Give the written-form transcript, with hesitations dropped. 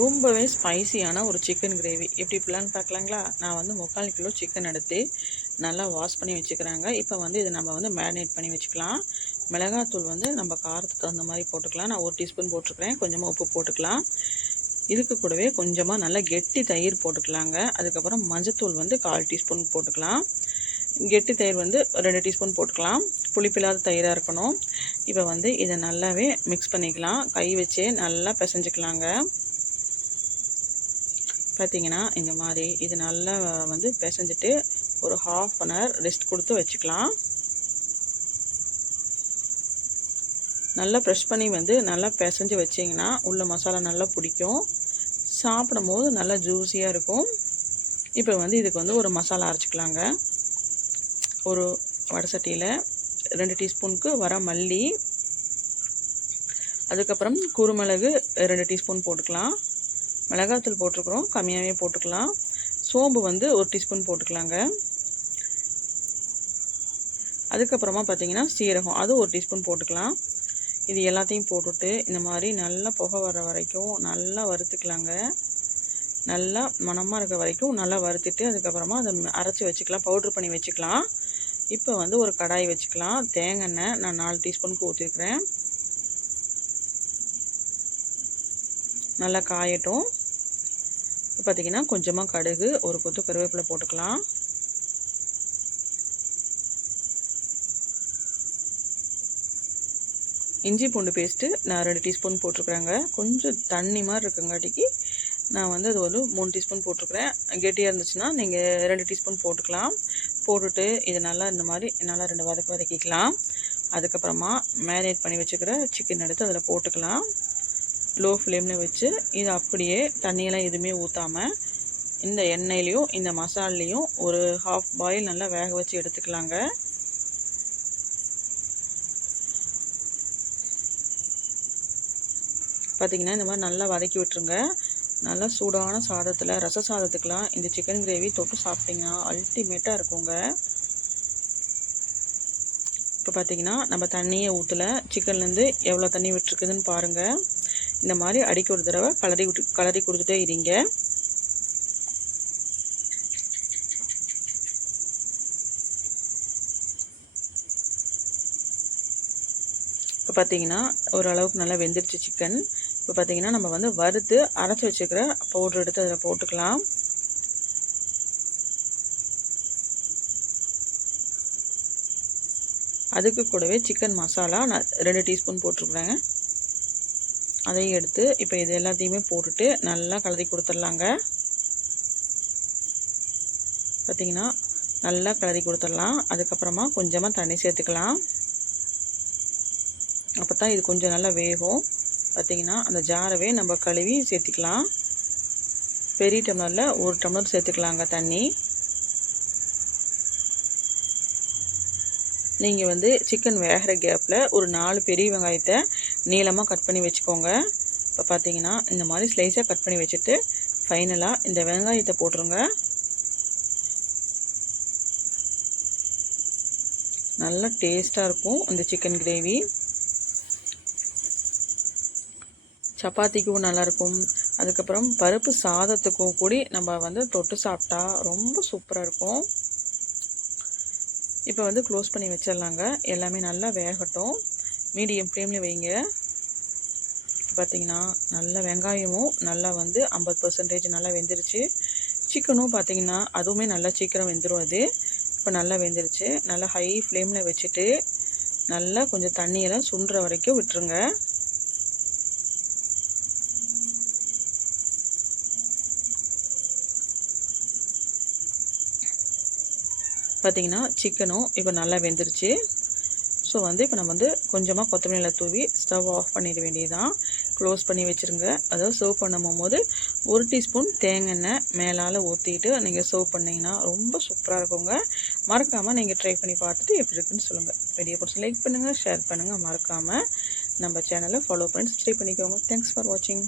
ரொம்பவே ஸ்பைசியான ஒரு chicken gravy எப்படி பிளான் பார்க்கலாங்களா? நான் வந்து 3/4 கிலோ சிக்கன் எடுத்து நல்லா வாஷ் பண்ணி வச்சுக்கிறாங்க. இப்போ வந்து இதை நம்ம வந்து மேரினேட் பண்ணி வச்சுக்கலாம். மிளகாத்தூள் வந்து நம்ம காரத்துக்கு தகுந்த மாதிரி போட்டுக்கலாம். நான் 1 டீஸ்பூன் போட்டிருக்கிறேன். கொஞ்சமாக உப்பு போட்டுக்கலாம். இதுக்கு கூடவே கொஞ்சமாக நல்லா கெட்டி தயிர் போட்டுக்கலாங்க. அதுக்கப்புறம் மஞ்சத்தூள் வந்து 1/4 டீஸ்பூன் போட்டுக்கலாம். கெட்டி தயிர் வந்து 2 டீஸ்பூன் போட்டுக்கலாம். புளிப்பில்லாத தயிராக இருக்கணும். இப்போ வந்து இதை நல்லாவே மிக்ஸ் பண்ணிக்கலாம். கை வச்சே நல்லா பிசைஞ்சிக்கலாங்க. பார்த்தீங்கன்னா இந்த மாதிரி இது நல்லா வந்து பிசைஞ்சிட்டு ஒரு 1/2 அன் ஹவர் ரெஸ்ட் கொடுத்து வச்சுக்கலாம். நல்லா ப்ரெஷ் பண்ணி வந்து நல்லா பிசைஞ்சு வச்சிங்கன்னா உள்ள மசாலா நல்லா பிடிக்கும். சாப்பிடும் போது நல்லா ஜூஸியாக இருக்கும். இப்போ வந்து இதுக்கு வந்து ஒரு மசாலா அரைச்சிக்கலாங்க. ஒரு வடை சட்டியில் 2 டீஸ்பூனுக்கு வர மல்லி, அதுக்கப்புறம் குருமிளகு 2 டீஸ்பூன் போட்டுக்கலாம். மிளகாத்தூள் போட்டிருக்கிறோம், கம்மியாகவே போட்டுக்கலாம். சோம்பு வந்து 1 டீஸ்பூன் போட்டுக்கலாங்க. அதுக்கப்புறமா பார்த்திங்கன்னா சீரகம் அது 1 டீஸ்பூன் போட்டுக்கலாம். இது எல்லாத்தையும் போட்டுட்டு இந்த மாதிரி நல்லா புகை வர வரைக்கும் நல்லா வறுத்துக்கலாங்க. நல்லா மணமாக இருக்க வரைக்கும் நல்லா வறுத்துட்டு அதுக்கப்புறமா அதை அரைச்சி வச்சுக்கலாம், பவுட்ரு பண்ணி வச்சுக்கலாம். இப்போ வந்து ஒரு கடாய் வச்சுக்கலாம். தேங்காய் எண்ணெய் நான் 4 டீஸ்பூனுக்கு ஊற்றிருக்கிறேன். நல்லா காயட்டும். இப்போ பார்த்திங்கன்னா கொஞ்சமாக கடுகு, ஒரு கொத்து கருவேப்பிலை போட்டுக்கலாம். இஞ்சி பூண்டு பேஸ்ட்டு நான் 2 டீஸ்பூன் போட்டிருக்குறேங்க. கொஞ்சம் தண்ணி மாதிரி இருக்குங்காட்டிக்கு நான் வந்து அது ஒரு 3 டீஸ்பூன் போட்டிருக்கிறேன். கெட்டியாக இருந்துச்சுன்னா நீங்கள் 2 டீஸ்பூன் போட்டுக்கலாம். போட்டுட்டு இது நல்லா இந்த மாதிரி நல்லா 2 வதக்கிக்கலாம். அதுக்கப்புறமா மேரினேட் பண்ணி வச்சுக்கிற சிக்கன் எடுத்து அதில் போட்டுக்கலாம். லோ ஃப்ளேமில் வச்சு இது அப்படியே தண்ணியெல்லாம் எதுவுமே ஊற்றாமல் இந்த எண்ணெயிலையும் இந்த மசாலையும் ஒரு 1/2 பாயில் நல்லா வேக வச்சு எடுத்துக்கலாங்க. பார்த்திங்கன்னா இந்த மாதிரி நல்லா வதக்கி விட்டுருங்க. நல்லா சூடான சாதத்தில் ரச சாதத்துக்கெலாம் இந்த சிக்கன் கிரேவி தொட்டு சாப்பிட்டிங்கன்னா அல்டிமேட்டாக இருக்குங்க. இப்போ பார்த்திங்கன்னா நம்ம தண்ணியை ஊற்றலை, சிக்கன்லேருந்து எவ்வளோ தண்ணி விட்டுருக்குதுன்னு பாருங்கள். இந்த மாதிரி அடிக்க ஒரு தடவை கலரி கொடுத்துட்டே இருங்க. இப்போ பார்த்தீங்கன்னா ஓரளவுக்கு நல்லா வெந்துருச்சு சிக்கன். இப்போ பார்த்தீங்கன்னா நம்ம வந்து வறுத்து அரைச்சி வச்சுக்கிற பவுட்ரு எடுத்து அதில் போட்டுக்கலாம். அதுக்கு கூடவே சிக்கன் மசாலா நான் 2 டீஸ்பூன் போட்டிருக்குறேங்க. அதையும் எடுத்து இப்போ இது எல்லாத்தையுமே போட்டுட்டு நல்லா கலரி கொடுத்துடலாங்க. பார்த்திங்கன்னா நல்லா கலரி கொடுத்துடலாம். அதுக்கப்புறமா கொஞ்சமாக தண்ணி சேர்த்துக்கலாம். அப்போ தான் இது கொஞ்சம் நல்லா வேகும். பார்த்திங்கன்னா அந்த ஜாரவே நம்ம கழுவி சேர்த்துக்கலாம். பெரிய டம்ளரில் 1 டம்ளர் சேர்த்துக்கலாங்க தண்ணி. நீங்கள் வந்து சிக்கன் வேகிற கேப்பில் ஒரு 4 பெரிய வெங்காயத்தை நீளமாக கட் பண்ணி வச்சுக்கோங்க. இப்போ பார்த்தீங்கன்னா இந்த மாதிரி ஸ்லைஸாக கட் பண்ணி வச்சுட்டு ஃபைனலாக இந்த வெங்காயத்தை போட்டுருங்க. நல்லா டேஸ்ட்டாக இருக்கும் இந்த சிக்கன் கிரேவி. சப்பாத்திக்கும் நல்லாயிருக்கும். அதுக்கப்புறம் பருப்பு சாதத்துக்கும் கூடி நம்ம வந்து தொட்டு சாப்பிட்டா ரொம்ப சூப்பராக இருக்கும். இப்போ வந்து க்ளோஸ் பண்ணி வச்சிடலாங்க. எல்லாமே நல்லா வேகட்டும். மீடியம் ஃப்ளேமில் வைங்க. பார்த்திங்கன்னா நல்லா வெங்காயமும் நல்லா வந்து 50% நல்லா வெந்துருச்சு. சிக்கனும் பார்த்திங்கன்னா அதுவுமே நல்லா சீக்கிரம் வெந்துடும். அது இப்போ நல்லா வெந்துருச்சு. நல்லா ஹை ஃப்ளேமில் வச்சுட்டு நல்லா கொஞ்சம் தண்ணியெல்லாம் சுண்டுற வரைக்கும் விட்டுருங்க. பார்த்திங்கன்னா சிக்கனும் இப்போ நல்லா வெந்துருச்சு. ஸோ வந்து இப்போ நம்ம வந்து கொஞ்சமாக கொத்தமல்லியில் தூவி ஸ்டவ் ஆஃப் பண்ணிட வேண்டியதுதான். க்ளோஸ் பண்ணி வச்சுருங்க. அதாவது சர்வ் பண்ணும்போது 1 டீஸ்பூன் தேங்காய் எண்ணெய் மேலால் ஊற்றிட்டு நீங்கள் சர்வ் பண்ணிங்கன்னா ரொம்ப சூப்பராக இருக்குங்க. மறக்காமல் நீங்கள் ட்ரை பண்ணி பார்த்துட்டு எப்படி இருக்குன்னு சொல்லுங்கள். வீடியோ பிடிச்சி லைக் பண்ணுங்கள், ஷேர் பண்ணுங்கள். மறக்காமல் நம்ம சேனலை ஃபாலோ பண்ணி சப்ஸ்கிரைப் பண்ணிக்கோங்க. தேங்க்ஸ் ஃபார் வாட்சிங்.